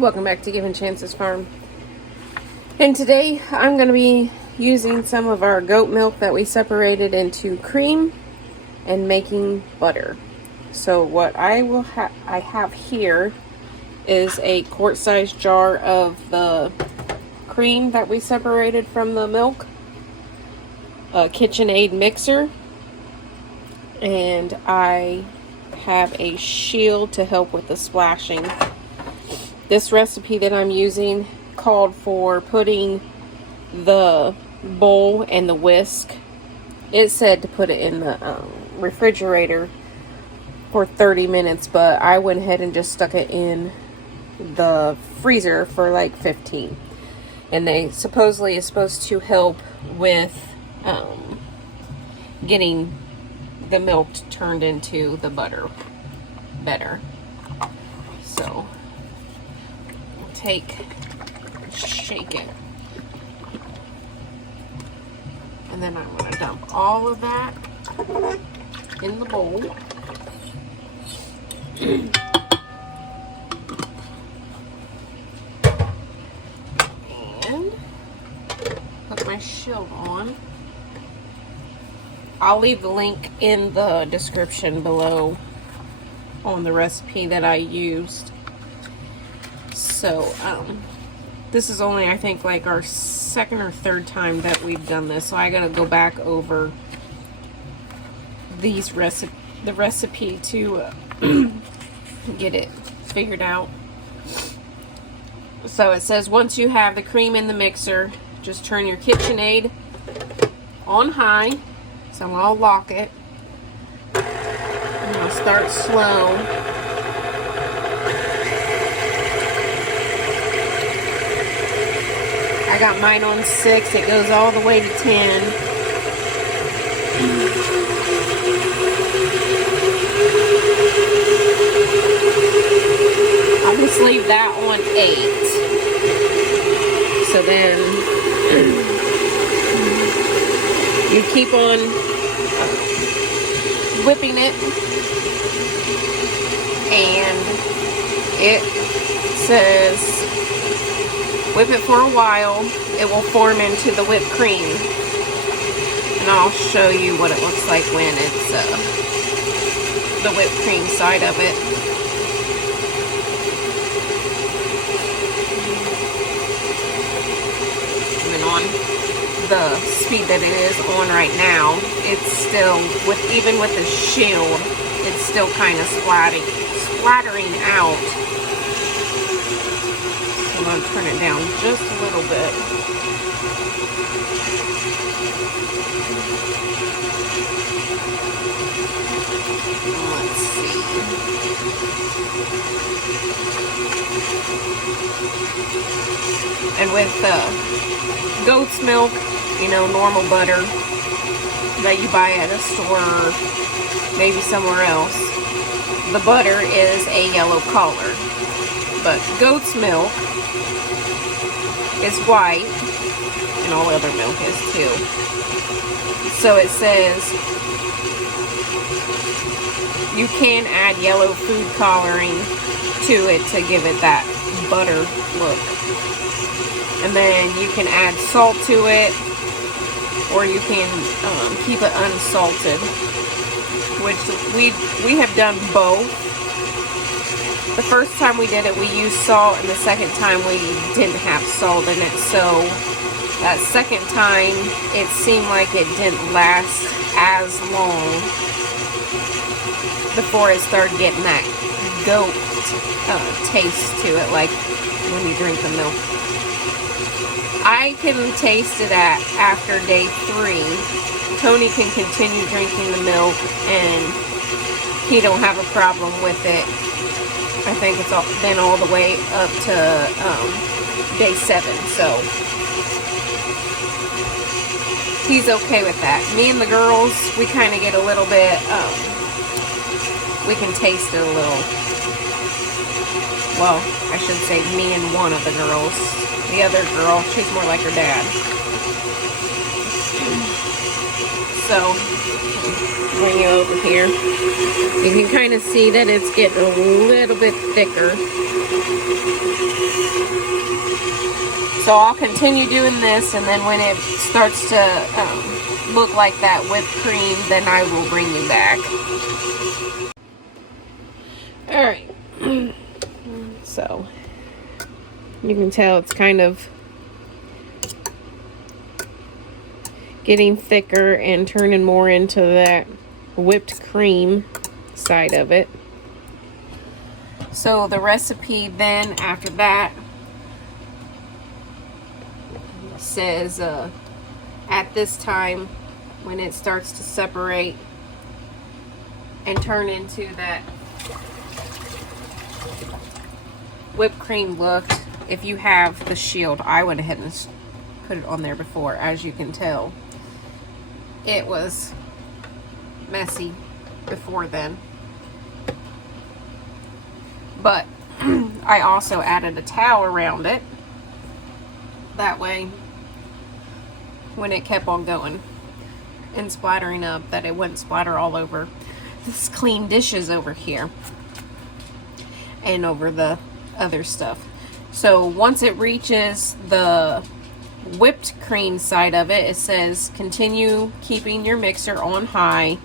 Welcome back to Given Chances Farm. And today I'm going to be using some of our goat milk that we separated into cream and making butter. So what I have here is a quart-sized jar of the cream that we separated from the milk, a KitchenAid mixer, and I have a shield to help with the splashing. This recipe that I'm using called for putting the bowl and the whisk. It said to put it in the refrigerator for 30 minutes, but I went ahead and just stuck it in the freezer for like 15. And they supposedly is supposed to help with getting the milk turned into the butter better. So shake it, and then I'm going to dump all of that in the bowl. And put my shield on. I'll leave the link in the description below on the recipe that I used. So, this is only, I think, like our second or third time that we've done this. So I gotta go back over the recipe to get it figured out. So it says, once you have the cream in the mixer, just turn your KitchenAid on high. So I'll lock it. And I'll start slow. I got mine on 6. It goes all the way to 10. I'll just leave that on 8. So then you keep on whipping it, and it says whip it for a while. It will form into the whipped cream. And I'll show you what it looks like when it's the whipped cream side of it. Even on the speed that it is on right now, it's still, even with the shield, it's still kind of splattering out. I'm going to turn it down just a little bit. Let's see. And with goat's milk, you know, normal butter that you buy at a store or maybe somewhere else, the butter is a yellow color. But goat's milk is white, and all other milk is too. So it says you can add yellow food coloring to it to give it that butter look. And then you can add salt to it, or you can keep it unsalted, which we have done both. The first time we did it, we used salt, and the second time we didn't have salt in it. So that second time, it seemed like it didn't last as long before it started getting that goat taste to it, like when you drink the milk. I can taste it after day 3. Tony can continue drinking the milk, and he don't have a problem with it. I think it's been all the way up to day 7, so he's okay with that. Me and the girls, we kind of get a little bit, we can taste it a little. Well, I should say me and one of the girls. The other girl, she's more like her dad. So, bring you over here. You can kind of see that it's getting a little bit thicker. So I'll continue doing this, and then when it starts to look like that whipped cream, then I will bring you back. Alright, so you can tell it's kind of getting thicker and turning more into that whipped cream side of it. So the recipe then after that says at this time, when it starts to separate and turn into that whipped cream look, if you have the shield, I went ahead and put it on there before. As you can tell, it was messy before then, but I also added a towel around it, that way when it kept on going and splattering up, that it wouldn't splatter all over this clean dishes over here and over the other stuff. So once it reaches the whipped cream side of it, it says continue keeping your mixer on high,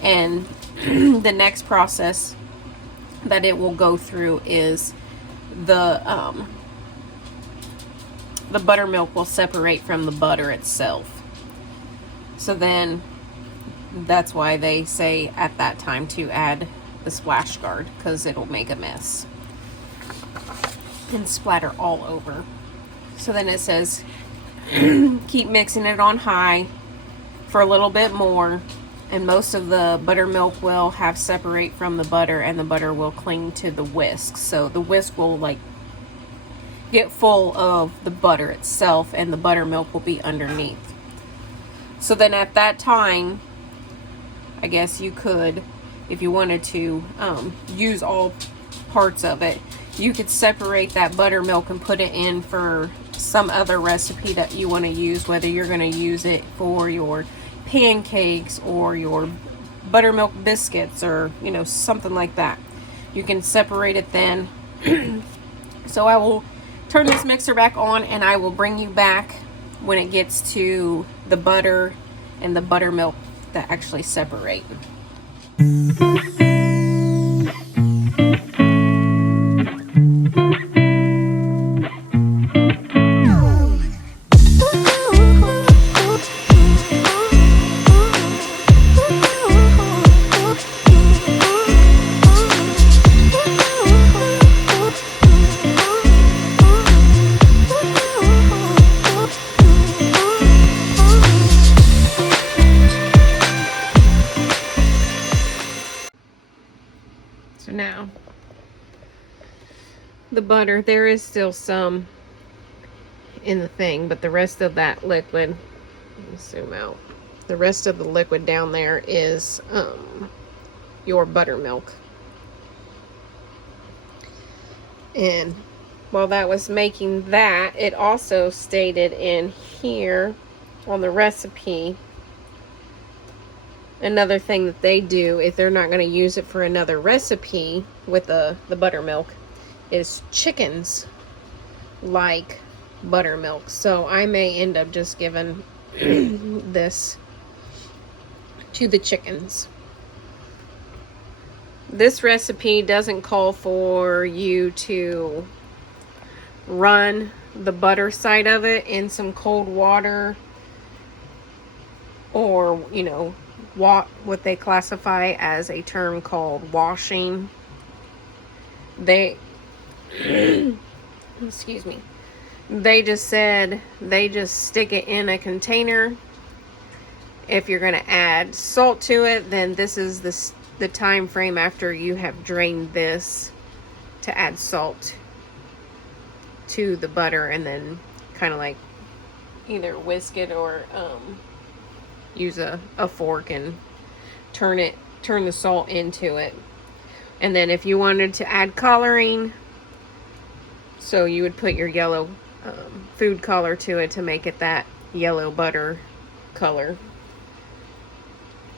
and the next process that it will go through is the buttermilk will separate from the butter itself. So then that's why they say at that time to add the splash guard, because it'll make a mess and splatter all over. So then it says keep mixing it on high for a little bit more, and most of the buttermilk will have separate from the butter, and the butter will cling to the whisk. So the whisk will like get full of the butter itself, and the buttermilk will be underneath. So then at that time, I guess you could, if you wanted to, use all parts of it. You could separate that buttermilk and put it in for some other recipe that you want to use, whether you're going to use it for your pancakes or your buttermilk biscuits, or you know, something like that. You can separate it then. So I will turn this mixer back on, and I will bring you back when it gets to the butter and the buttermilk that actually separate. So now the butter, there is still some in the thing, but the rest of that liquid, let me zoom out, the rest of the liquid down there is your buttermilk. And while that was making that, it also stated in here on the recipe, another thing that they do if they're not going to use it for another recipe with the buttermilk is chickens like buttermilk. So I may end up just giving this to the chickens. This recipe doesn't call for you to run the butter side of it in some cold water, or you know, what they classify as a term called washing. They excuse me, they just said they just stick it in a container. If you're going to add salt to it, then this is the time frame after you have drained this to add salt to the butter, and then kind of like either whisk it or use a fork and turn the salt into it. And then if you wanted to add coloring, so you would put your yellow food color to it to make it that yellow butter color.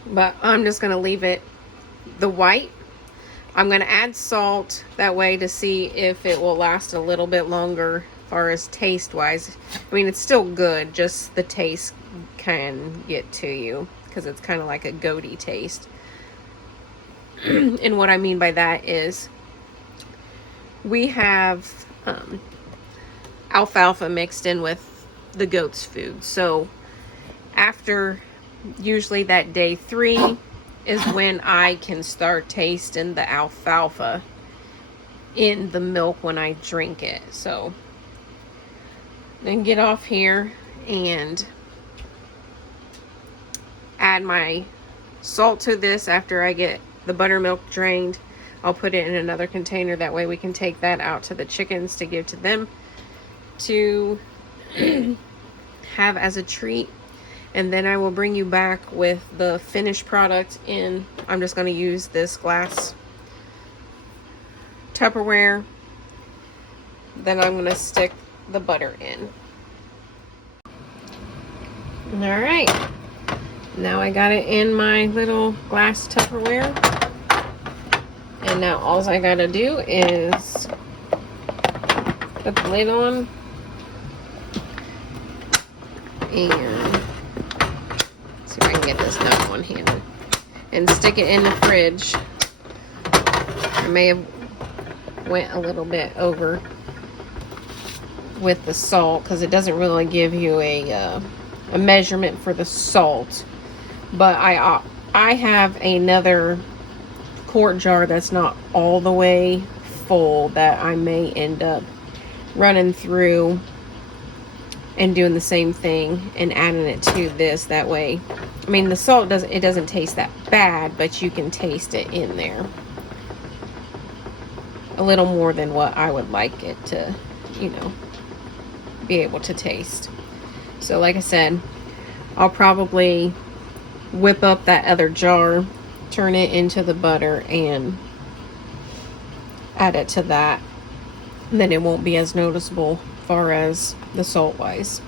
But I'm just going to leave it the white. I'm going to add salt that way to see if it will last a little bit longer far as taste wise. I mean, it's still good, just the taste can get to you because it's kind of like a goaty taste. And what I mean by that is we have alfalfa mixed in with the goat's food. So after usually that day 3 is when I can start tasting the alfalfa in the milk when I drink it. So then get off here and add my salt to this after I get the buttermilk drained. I'll put it in another container, that way we can take that out to the chickens to give to them to have as a treat. And then I will bring you back with the finished product in, I'm just going to use this glass Tupperware. Then I'm going to stick the butter in. Alright, now I got it in my little glass Tupperware. And now all I got to do is put the lid on and see if I can get this done one-handed and stick it in the fridge. I may have went a little bit over with the salt because it doesn't really give you a measurement for the salt, but I have another quart jar that's not all the way full that I may end up running through and doing the same thing and adding it to this. That way, I mean, the salt doesn't taste that bad, but you can taste it in there a little more than what I would like it to, you know, be able to taste. So like I said, I'll probably whip up that other jar, turn it into the butter, and add it to that. And then it won't be as noticeable far as the salt wise.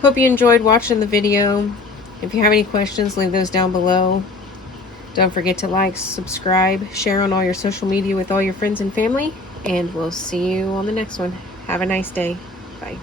Hope you enjoyed watching the video. If you have any questions, leave those down below. Don't forget to like, subscribe, share on all your social media with all your friends and family, and we'll see you on the next one. Have a nice day. Bye.